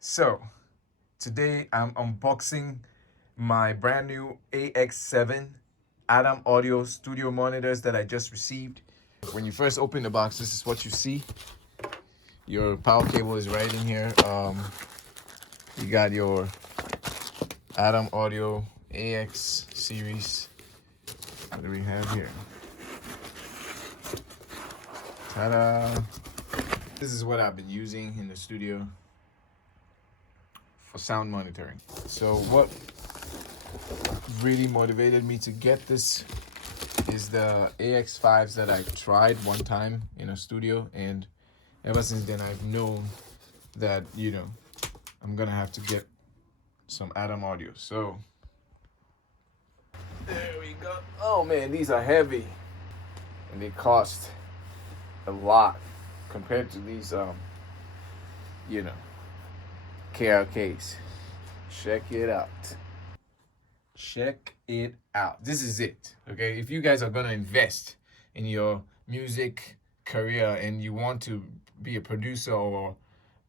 So, today I'm unboxing my brand new AX7 Adam Audio studio monitors that I just received. When you first open the box, this is what you see. Your power cable is right in here. You got your Adam Audio AX series. What do we have here? Ta-da! This is what I've been using in the studio for sound monitoring. So what really motivated me to get this is the AX5s that I tried one time in a studio, and ever since then I've known that, I'm gonna have to get some Adam audio. So there we go. Oh man, these are heavy and they cost a lot compared to these you know KRKs. Check it out. Check it out. This is it. Okay, if you guys are gonna invest in your music career and you want to be a producer or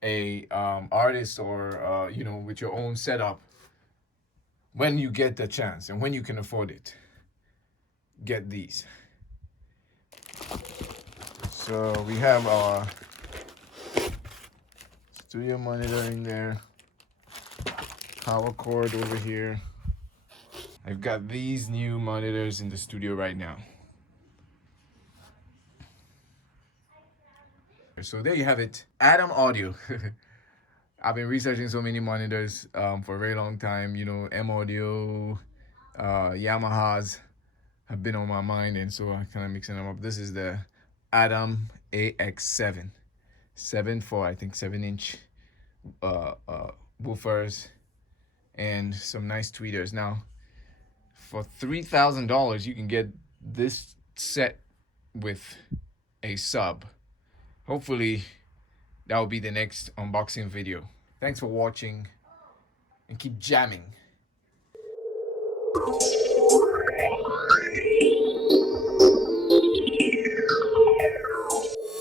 a artist, or with your own setup, when you get the chance and when you can afford it, get these. So we have our studio monitor in there, power cord over here. I've got these new monitors in the studio right now. So there you have it, Adam Audio. I've been researching so many monitors for a very long time. M Audio, Yamahas have been on my mind, and so I kind of mixing them up. This is the Adam AX7, 7-inch woofers and some nice tweeters. Now, for $3,000, you can get this set with a sub. Hopefully, that will be the next unboxing video. Thanks for watching and keep jamming.